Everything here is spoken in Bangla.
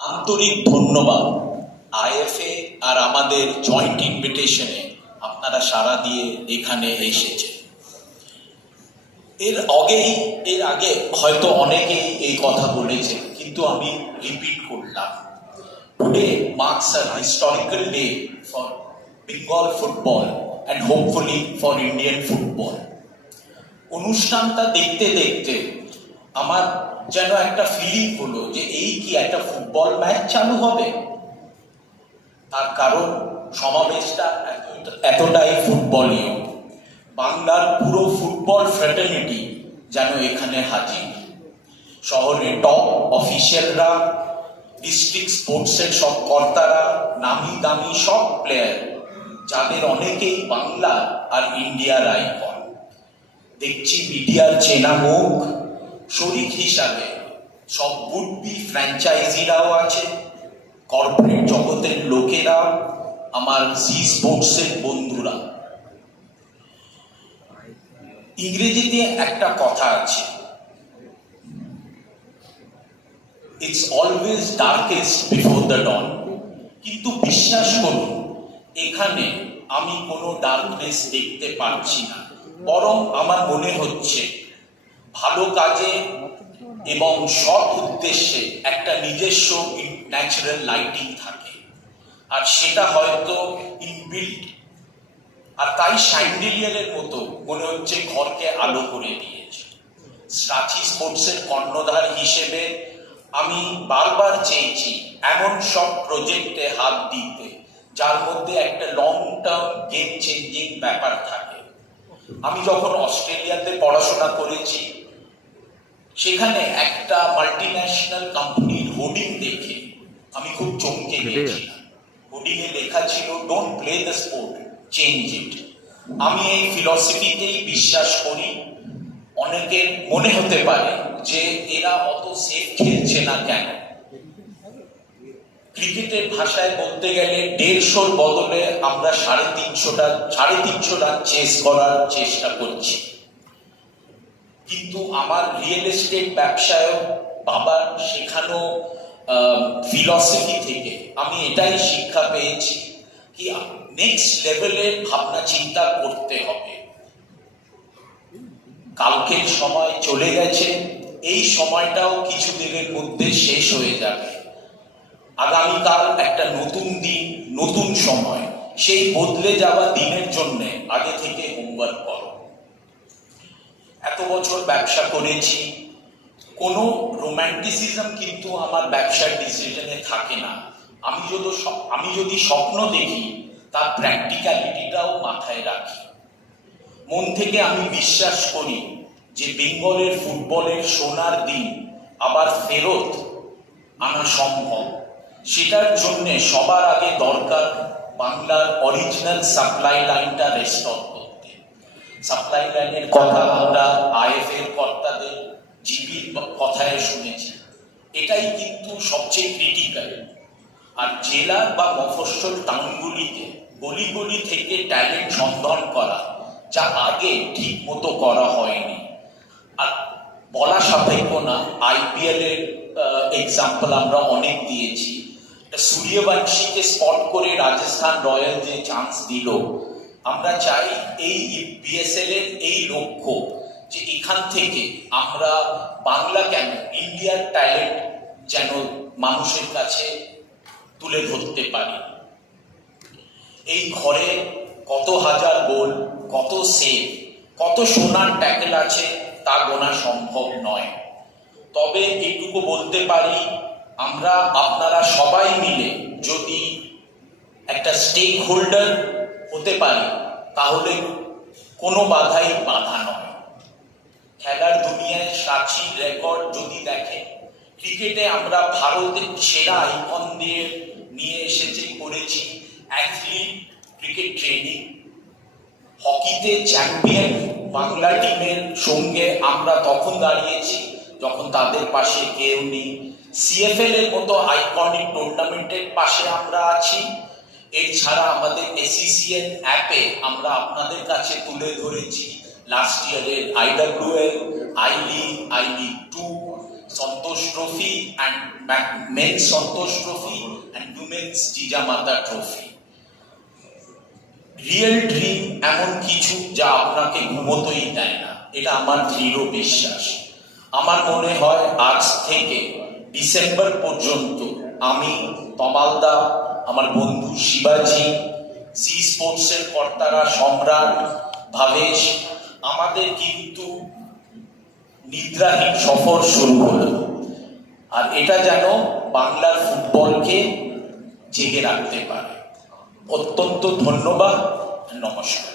আন্তরিক ধন্যবাদ আইএফএ আর আমাদের জয়েন্ট ইনভিটেশনে আপনারা সাড়া দিয়ে এখানে এসেছেন। এর আগেই, এর আগে হয়তো অনেকেই এই কথা বলেছেন, কিন্তু আমি রিপিট করলাম। Today marks a historical day for Bengal football and hopefully for Indian football অনুষ্ঠানটা দেখতে দেখতে আমার যেন একটা ফিলিং হলো যে এই কি একটা ফুটবল ম্যাচ চালু হবে? তার কারণ সমাবেশটা এত- এতটাই ফুটবলীয় বাংলার পুরো ফুটবল ফ্র্যাটার্নিটি যেন এখানে হাজির। শহরে টপ অফিসিয়ালরা ডিস্ট্রিক্ট স্পোর্টসের সব কর্তারা নামি দামি সব প্লেয়ার যাদের অনেকেই বাংলা আর ইন্ডিয়ার আইকন দেখছি মিডিয়ার চেনা মুখ। শরিক হিসাবে সব বুডবি ফ্র্যাঞ্চাইজিরাও আছে কর্পোরেট জগতের লোকেরা, আমার জি স্পোর্টসের বন্ধুরা। ইংরেজিতে একটা কথা আছে it's always darkest before the dawn কিন্তু বিশ্বাস করুন, এখানে আমি কোনো ডার্কনেস দেখতে পাচ্ছি না। বরং আমার মনে হচ্ছে ভালো কাজে এবং সৎ উদ্দেশ্যে একটা নিজস্ব ন্যাচারাল লাইটিং থাকে। আর সেটা হয়তো ইনবিল্ট আর তাই স্যান্ডেলিয়ারের মতো মনে হচ্ছে ঘরকে আলো করে দিয়েছে। সাথী স্পোর্টসের কর্ণধার হিসেবে আমি বারবার চেয়েছি এমন সব প্রজেক্টে হাত দিতে, যার মধ্যে একটা লং টার্ম গেম চেঞ্জিং ব্যাপার থাকে। আমি যখন অস্ট্রেলিয়াতে পড়াশোনা করেছি সেখানে একটা মাল্টি ন্যাশনাল কোম্পানির হোর্ডিং দেখে আমি খুব চমকে গিয়েছিলাম। হোর্ডিং এ লেখা ছিল don't play the sport change it আমি এই ফিলসফিতেই বিশ্বাস করি। অনেকের মনে হতে পারে যে এরা অত সেফ খেলছে না কেন। ক্রিকেটের ভাষায় বলতে গেলে দেড়শোর বদলে আমরা সাড়ে তিনশোটা সাড়ে তিনশো রান চেস করার চেষ্টা করছি। কিন্তু আমার রিয়েল এস্টেট ব্যবসায় বাবার শেখানো ফিলসফি থেকে আমি এটাই শিক্ষা পেয়েছি কি নেক্সট লেভেলের ভাবনা চিন্তা করতে হবে। কালকের সময় চলে গেছে, এই সময়টাও কিছুদিনের মধ্যে শেষ হয়ে যাবে। আগামীকাল একটা নতুন দিন, নতুন সময়, সেই বদলে যাওয়া দিনের জন্য আগে থেকে হোমওয়ার্ক করো। এত বছর ব্যবসা করেছি, কোনো রোম্যান্টিসিজম কিন্তু আমার ব্যবসার ডিসিশনে থাকে না। আমি যদি আমি যদি স্বপ্ন দেখি, তার প্র্যাকটিক্যালিটিটাও মাথায় রাখি। মন থেকে আমি বিশ্বাস করি যে বেঙ্গলের ফুটবলের সোনার দিন আবার ফেরত আনা সম্ভব। সেটার জন্যে সবার আগে দরকার বাংলার অরিজিনাল সাপ্লাই লাইনটা রেস্টোর সাপ্লাই লাইনের কথা আমরা আইএফ এর কর্তাদের জিপির কথায় শুনেছি। এটাই কিন্তু সবচেয়ে ক্রিটিক্যাল আর জেলা বা মফস্বল টাউনগুলিতে গলি গলি থেকে ট্যালেন্ট সন্ধান করা, যা আগে ঠিক মতো করা হয়নি। আর বলা সাপেক্ষ না আইপিএল এর এক্সাম্পল আমরা অনেক দিয়েছি। সূর্যবংশীকে স্পট করে রাজস্থান রয়্যাল যে চান্স দিল আমরা চাই এই বিএসএল এর এই লক্ষ্য যে এখান থেকে আমরা বাংলা কেন ইন্ডিয়ার ট্যালেন্ট যেন মানুষের কাছে তুলে ধরতে পারি। এই ঘরে কত হাজার গোল, কত সেভ কত সোনার ট্যাকেল আছে তা গোনা সম্ভব নয়। তবে এইটুকু বলতে পারি, আমরা আপনারা সবাই মিলে যদি একটা স্টেক হোল্ডার হতে পারি, তাহলে কোনো বাধাই বাধা নয়। খেলার দুনিয়ায় সাক্ষী রেকর্ড যদি দেখেন ক্রিকেটে আমরা ভারতের সেরা আইকন দিয়ে নিয়ে এসেছি, করেছি অ্যাথলিট ক্রিকেট ট্রেনিং হকিতে চ্যাম্পিয়ন বাংলা টিমের সঙ্গে আমরা তখন দাঁড়িয়েছি, যখন তাদের পাশে কেউ নেই। সিএফএল এর মতো আইকনিক টুর্নামেন্টের পাশে আমরা আছি। এছাড়া আমাদের এসিসিএন অ্যাপে আমরা আপনাদের কাছে তুলে ধরেছি লাস্ট ইয়ারের IWL I league I league two Santosh trophy and men Santosh trophy and women's Jijamata trophy real dream এমন কিছু যা আপনাকে ঘুমোতেই দেয় না। এটা আমার দৃঢ় বিশ্বাস। আমার মনে হয় আজ থেকে ডিসেম্বর পর্যন্ত আমি তমালদা আমার বন্ধু শিবাজি, সি স্পোর্টসের কর্তারা, সম্রাট, ভাবেশ, আমাদের কিন্তু নিদ্রাহীন সফর শুরু হলো। আর এটা যেন বাংলার ফুটবলকে জেগে রাখতে পারে। অত্যন্ত ধন্যবাদ, নমস্কার।